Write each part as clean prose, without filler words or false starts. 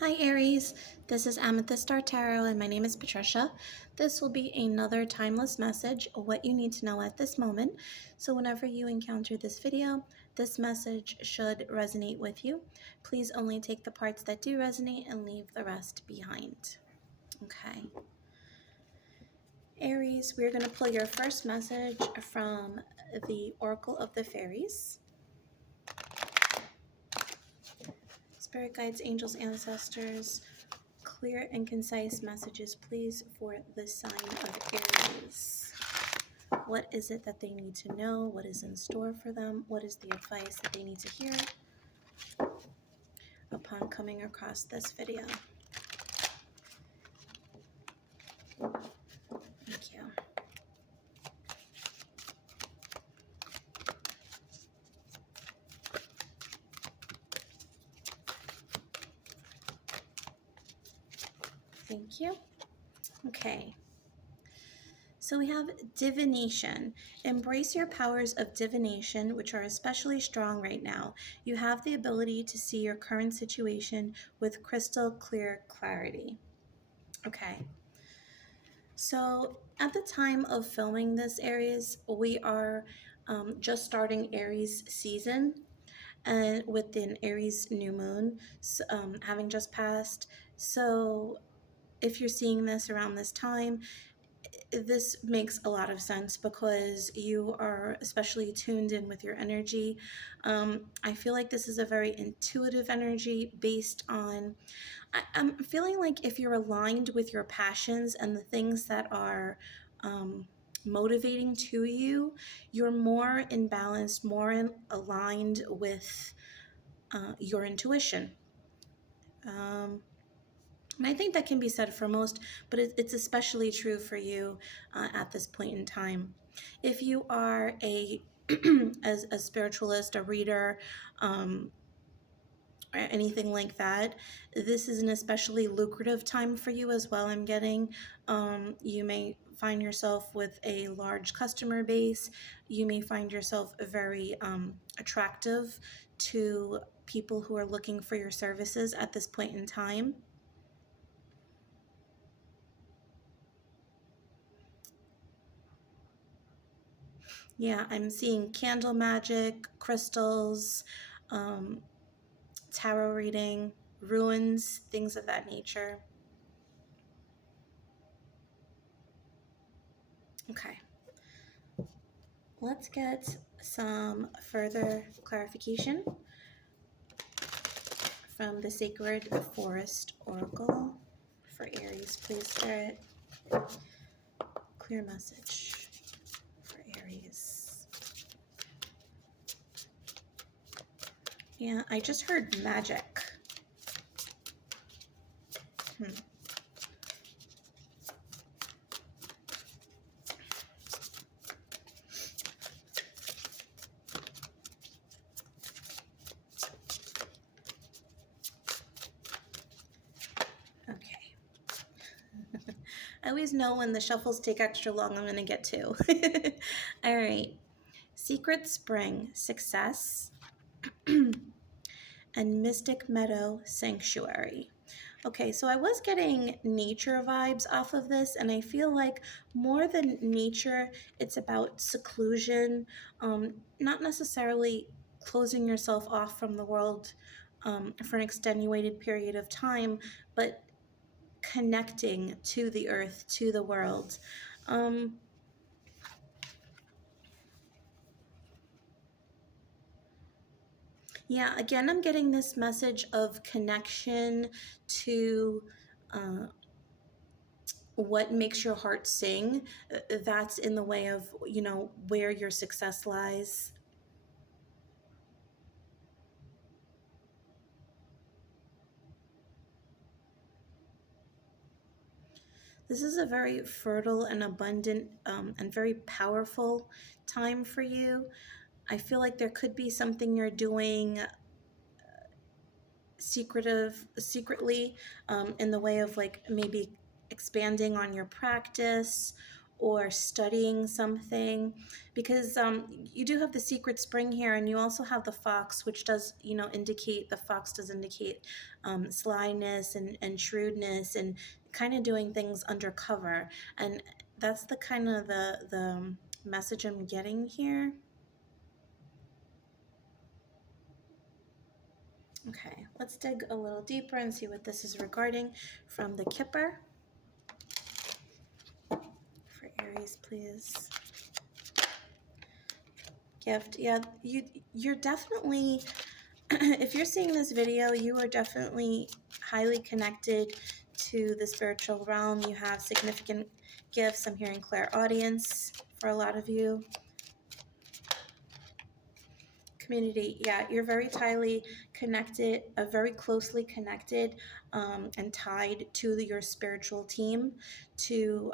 Hi Aries, this is Amethyst Star Tarot and my name is Patricia. This will be another timeless message, what you need to know at this moment. So whenever you encounter this video, this message should resonate with you. Please only take the parts that do resonate and leave the rest behind. Okay. Aries, we're going to pull your first message from the Oracle of the Fairies. Spirit guides, angels, ancestors, clear and concise messages, please, for the sign of Aries. What is it that they need to know? What is in store for them? What is the advice that they need to hear upon coming across this video? Thank you. Thank you. Okay. So we have divination. Embrace your powers of divination, which are especially strong right now. You have the ability to see your current situation with crystal clear clarity. Okay. So at the time of filming this Aries, we are just starting Aries season, and with an Aries new moon having just passed. So if you're seeing this around this time, this makes a lot of sense because you are especially tuned in with your energy. I feel like this is a very intuitive energy based on, I'm feeling like if you're aligned with your passions and the things that are motivating to you, you're more in balance, more aligned with your intuition. And I think that can be said for most, but it's especially true for you at this point in time. If you are as a spiritualist, a reader, or anything like that, this is an especially lucrative time for you as well. I'm getting, you may find yourself with a large customer base. You may find yourself very attractive to people who are looking for your services at this point in time. Yeah, I'm seeing candle magic, crystals, tarot reading, runes, things of that nature. Okay. Let's get some further clarification from the Sacred Forest Oracle for Aries. Please, Spirit, clear message for Aries. Yeah, I just heard magic. Okay. I always know when the shuffles take extra long, I'm going to get two. All right. Secret Spring, Success, and Mystic Meadow, Sanctuary. Okay, so I was getting nature vibes off of this, and I feel like more than nature, it's about seclusion, not necessarily closing yourself off from the world for an extenuated period of time, but connecting to the earth, to the world. Yeah, again, I'm getting this message of connection to what makes your heart sing. That's in the way of, where your success lies. This is a very fertile and abundant and very powerful time for you. I feel like there could be something you're doing secretly in the way of like maybe expanding on your practice or studying something, because you do have the secret spring here, and you also have the fox, which does, indicate, the fox does indicate slyness and shrewdness and kind of doing things undercover. And that's the kind of the message I'm getting here. Okay, let's dig a little deeper and see what this is regarding from the Kipper. For Aries, please. Gift. Yeah, you're definitely, if you're seeing this video, you are definitely highly connected to the spiritual realm. You have significant gifts. I'm hearing clairaudience for a lot of you. Community, yeah, you're very highly connected, very closely connected, and tied to your spiritual team. To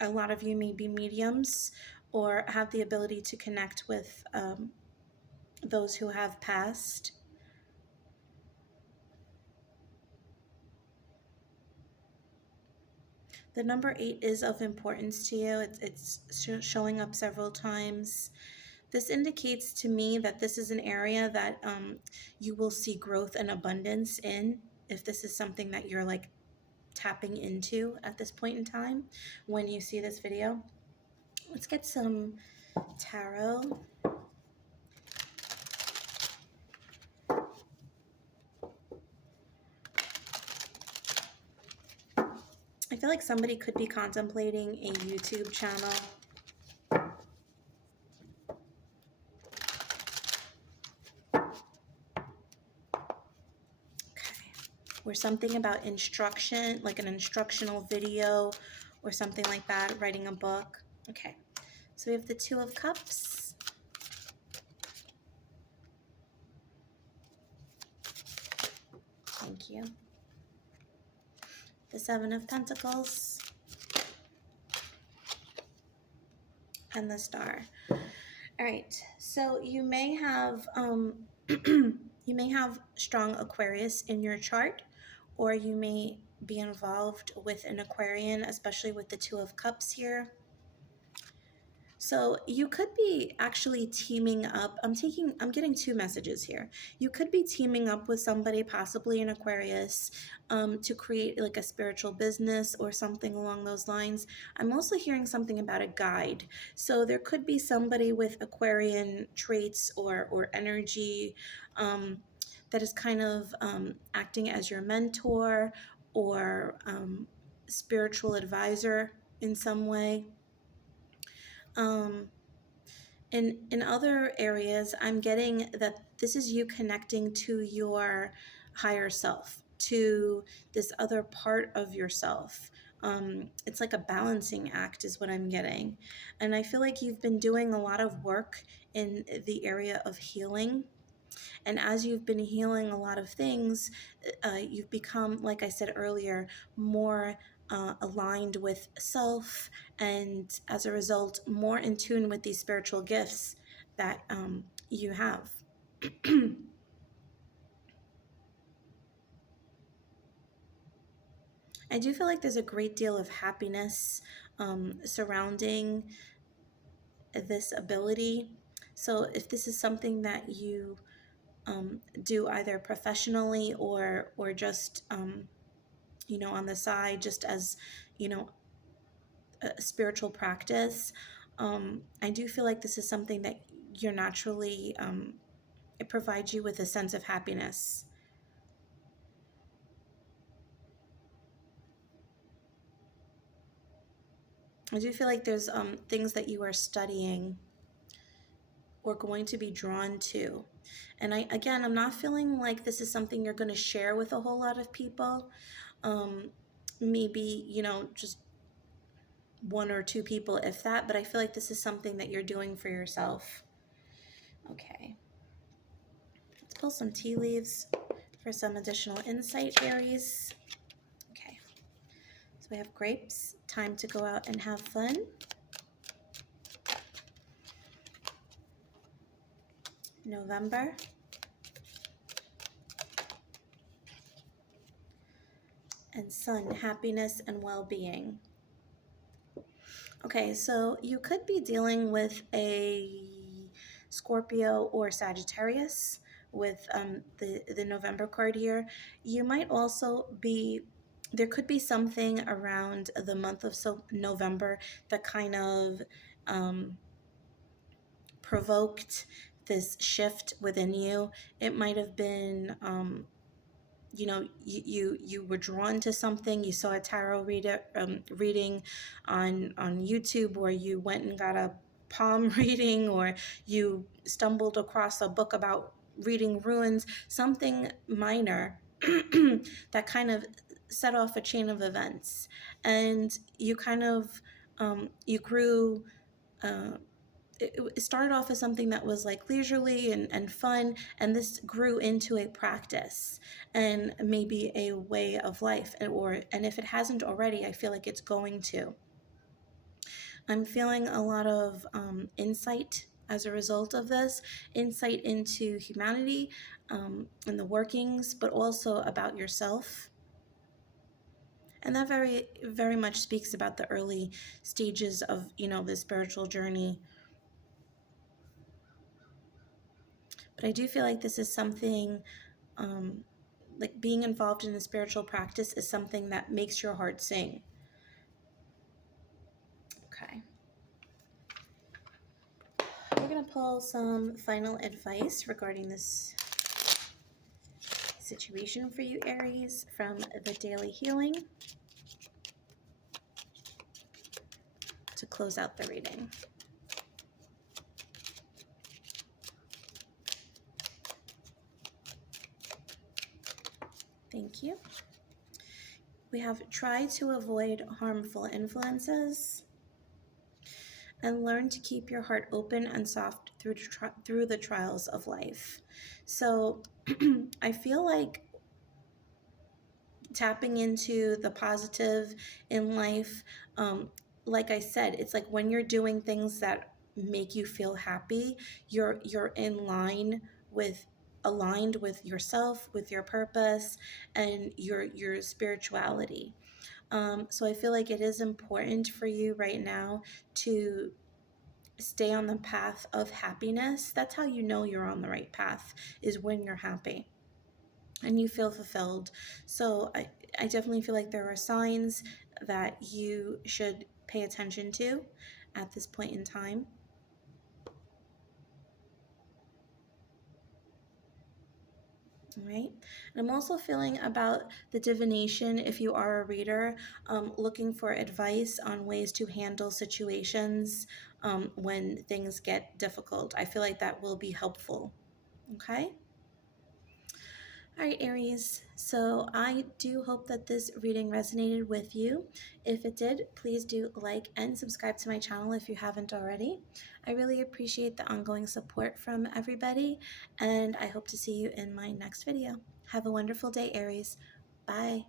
a lot of you may be mediums or have the ability to connect with those who have passed. The number 8 is of importance to you. It's showing up several times. This indicates to me that this is an area that you will see growth and abundance in, if this is something that you're like tapping into at this point in time when you see this video. Let's get some tarot. I feel like somebody could be contemplating a YouTube channel. Or something about instruction, like an instructional video or something like that, writing a book. Okay, so we have the 2 of Cups. Thank you. The 7 of Pentacles. And the Star. All right, so you may have you may have strong Aquarius in your chart, or you may be involved with an Aquarian, especially with the 2 of Cups here. So you could be actually teaming up. I'm getting 2 messages here. You could be teaming up with somebody, possibly an Aquarius, to create like a spiritual business or something along those lines. I'm also hearing something about a guide. So there could be somebody with Aquarian traits or energy that is kind of acting as your mentor or spiritual advisor in some way. In other areas, I'm getting that this is you connecting to your higher self, to this other part of yourself. It's like a balancing act is what I'm getting. And I feel like you've been doing a lot of work in the area of healing. And as you've been healing a lot of things, you've become, like I said earlier, more aligned with self, and as a result, more in tune with these spiritual gifts that you have. I do feel like there's a great deal of happiness surrounding this ability. So if this is something that you do either professionally or just on the side, just as a spiritual practice, I do feel like this is something that you're naturally it provides you with a sense of happiness. I do feel like there's things that you are studying or going to be drawn to. And I'm not feeling like this is something you're going to share with a whole lot of people. Maybe, just 1 or 2 people, if that, but I feel like this is something that you're doing for yourself. Okay. Let's pull some tea leaves for some additional insight, Aries. Okay. So we have grapes, time to go out and have fun. November. And sun, happiness and well-being. Okay, so you could be dealing with a Scorpio or Sagittarius with the November card here. You might also be, there could be something around the month of November that kind of um, provoked this shift within you. It might have been you were drawn to something. You saw a tarot reading on YouTube, or you went and got a palm reading, or you stumbled across a book about reading runes, something minor that kind of set off a chain of events, and you kind of you grew uh, it started off as something that was like leisurely and fun, and this grew into a practice and maybe a way of life, and if it hasn't already, I feel like it's going to. I'm feeling a lot of insight as a result of this, insight into humanity and the workings, but also about yourself. And that very, very much speaks about the early stages of, the spiritual journey. But I do feel like this is something, um, like being involved in a spiritual practice is something that makes your heart sing. Okay. We're going to pull some final advice regarding this situation for you, Aries, from the Daily Healing to close out the reading. Thank you. We have try to avoid harmful influences and learn to keep your heart open and soft through the trials of life. So I feel like tapping into the positive in life, like I said, it's like when you're doing things that make you feel happy, you're in line with aligned with yourself, with your purpose, and your spirituality. So I feel like it is important for you right now to stay on the path of happiness. That's how you know you're on the right path, is when you're happy and you feel fulfilled. So I definitely feel like there are signs that you should pay attention to at this point in time. All right. And I'm also feeling about the divination, if you are a reader, looking for advice on ways to handle situations when things get difficult. I feel like that will be helpful. Okay. All right, Aries. So I do hope that this reading resonated with you. If it did, please do like and subscribe to my channel if you haven't already. I really appreciate the ongoing support from everybody, and I hope to see you in my next video. Have a wonderful day, Aries. Bye.